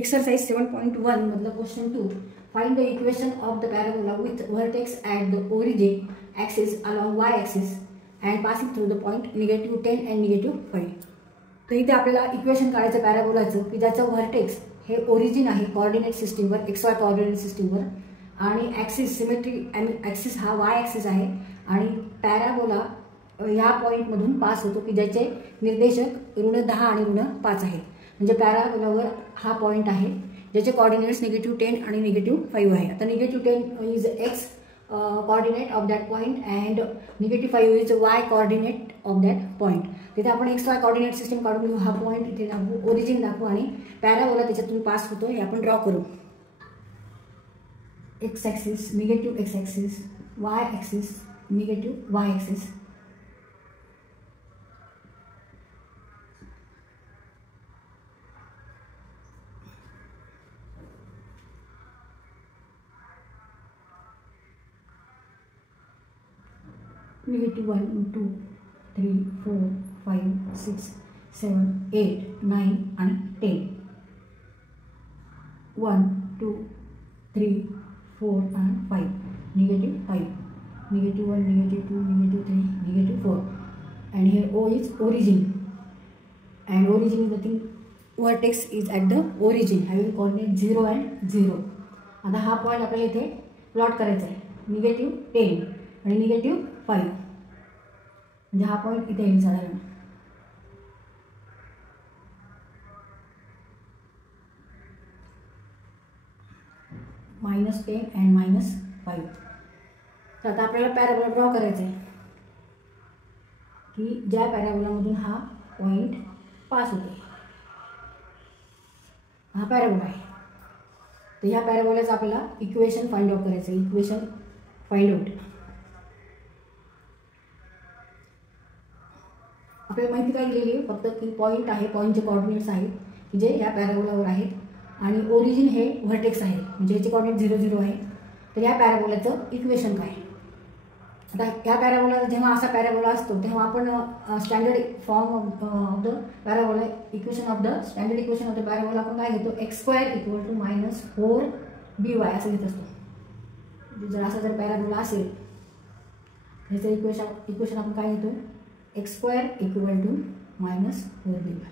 Exercise 7.1 मतलब question 2. Find the equation of the parabola with vertex at the origin axis along y-axis and passing through the point -10 and -5. तर इथे आपल्याला equation काढायचं पॅराबोलाचं की ज्याचं vertex हे ओरिजिन आहे कोऑर्डिनेट सिस्टीमवर XY कोऑर्डिनेट सिस्टीमवर आणि ॲक्सिस सिमेट्री ॲक्सिस हा y ॲक्सिस आहे आणि पॅराबोला ह्या पॉईंटमधून पास होतो की ज्याचे निर्देशक ऋण 10 आणि ऋण 5 आहे. म्हणजे पॅराबोलावर हा पॉईंट आहे ज्याचे कोऑर्डिनेट्स -10 आणि -5 आहे. आता -10 is x coordinate of that point and -5 is y coordinate of that point. तिथे आपण XY कोऑर्डिनेट सिस्टम काढून घेऊ. हा पॉईंट इथे दाखवू, ओरिजिन दाखवू आणि पॅराबोला त्याच्यातून पास होतो हे आपण ड्रॉ करू. x axis negative x axis, y axis negative y axis. -1 2 3 4 5 6 7 8 9 आणि 10. 1 2 3 4 and 5. -5, -1, -2, -3, -4. And here O is origin. And origin is nothing. Vertex is at the origin having coordinate 0 and 0. आता हा point आपल्याला इथे plot करायचा आहे. -10 आणि -5. म्हणजे हा पॉईंट इथे येईल साधारण. -10 and -5. तर आता आपल्याला पॅराबोला ड्रॉ करायचा आहे की ज्या पॅराबोलामधून हा पॉईंट पास होतो. हा पॅराबोला आहे. तर ह्या पॅराबोलाचं आपल्याला इक्वेशन फाइंड आउट करायचं आहे. इक्वेशन फाइंड आउट आपल्याला माहिती काय दिलेली आहे फक्त की पॉईंट आहे, पॉईंटचे कोऑर्डिनेट्स आहेत की जे ह्या पॅराबोलावर आहेत आणि ओरिजिन हे व्हर्टेक्स आहे म्हणजे याचे कोऑर्डिनेट 0 0 आहे. तर या पॅराबोलाचं इक्वेशन काय. आता ह्या पॅराबोला जेव्हा असा पॅराबोला असतो तेव्हा आपण standard form of the parabola equation of the standard equation of the parabola आपण काय घेतो x² = -4by असं घेत असतो. जर असा जर पॅराबोला असेल ह्याचं इक्वेशन आपण काय घेतो x² = -4by.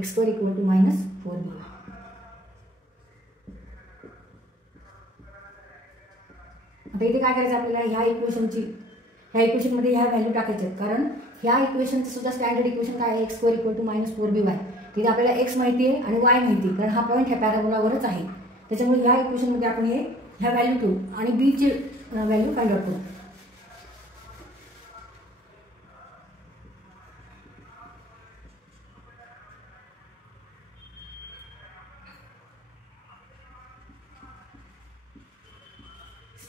x² = -4by. आता इथे काय करायचं आपल्याला ह्या इक्वेशनमध्ये ह्या व्हॅल्यू टाकायच्या आहेत कारण ह्या इक्वेशनचं सुद्धा स्टँडर्ड इक्वेशन काय आहे x² = -4by. तिथे आपल्याला x माहिती आहे आणि y माहिती आहे कारण हा पॉईंट ह्या पॅराबोलावरच आहे. त्याच्यामुळे ह्या इक्वेशनमध्ये आपण ह्या व्हॅल्यू ठेवू आणि b ची व्हॅल्यू फाइंड आउट करू.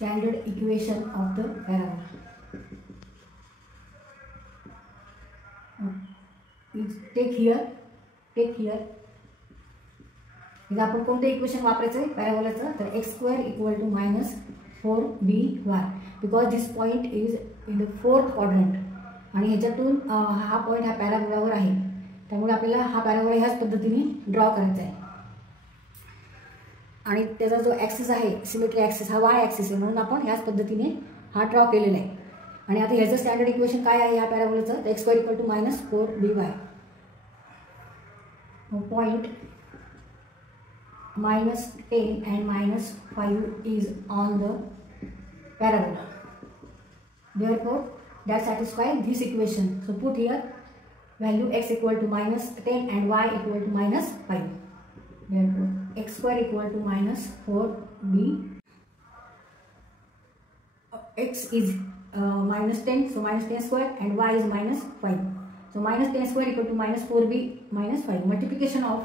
Standard equation of the parabola. Take here. इथे आपण कोणतं इक्वेशन वापरायचं आहे पॅराबोलाचं तर x² = -4by because this point is in the 4th quadrant आणि ह्याच्यातून हा पॉईंट ह्या पॅराबोलावर आहे. त्यामुळे आपल्याला हा पॅराबोला ह्याच पद्धतीने ड्रॉ करायचा आहे आणि त्याचा जो ॲक्सिस आहे सिमेट्री ॲक्सिस हा y ॲक्सिस आहे म्हणून आपण ह्याच पद्धतीने हा ड्रॉ केलेला आहे. आणि आता ह्याचं स्टँडर्ड इक्वेशन काय आहे ह्या पॅराबोलाचं तर x² = -4by. Point -10 and -5 is on the parabola. Therefore, that satisfies this equation. So put here value x = -10 and y = -5. Therefore, x² = -4b. X is -10, so -10² and y is -5. So -10² = -4b -5. Multiplication of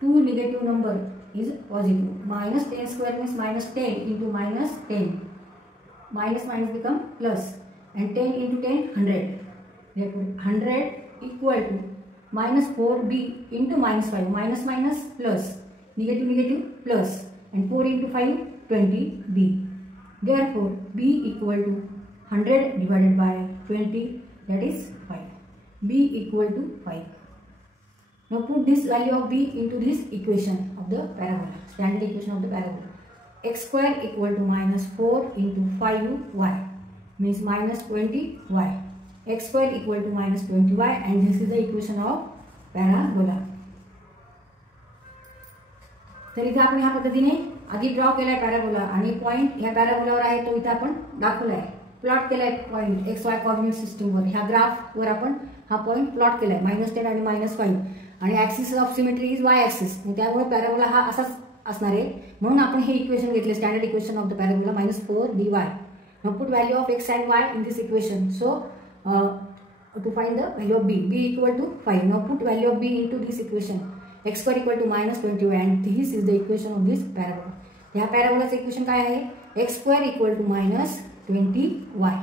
two negative number is positive. -10² means -10 into -10. Minus become plus and 10 into 10 100. Therefore 100 equal to -4b into -5. Minus plus negative plus and 4 into 5 20b. Therefore b equal to 100 divided by 20 that is 5. b equal to 5. Now put this value of b into this equation of the parabola, standard equation of the parabola. X square equal to minus 4 into 5y means minus 20y. X square equal to minus 20y, and this is the equation of parabola. तर इथे आपण ह्या पद्धतीने आधी draw केलाय parabola आणि point ह्या पॅराबोलावर आहे तो इथे आपण दाखवलाय, प्लॉट केलाय पॉइंट एक्स वाय कोऑर्डिनेट सिस्टमवर. ह्या ग्राफवर आपण हा पॉइंट प्लॉट केलाय -10 आणि -5 आणि axis of symmetry is why axis. त्यामुळे पॅराबोला हा असाच असणार आहे. म्हणून आपण हे इक्वेशन घेतले, standard equation of the parabola -4 dy. Now put value of x and y in this equation. So to find the value of b equal to 5. Now put value of b into this equation. X square equal to -20y, and this is the equation of this parabola. ह्या पॅराबोलाचं equation काय आहे? x square equal to -20y.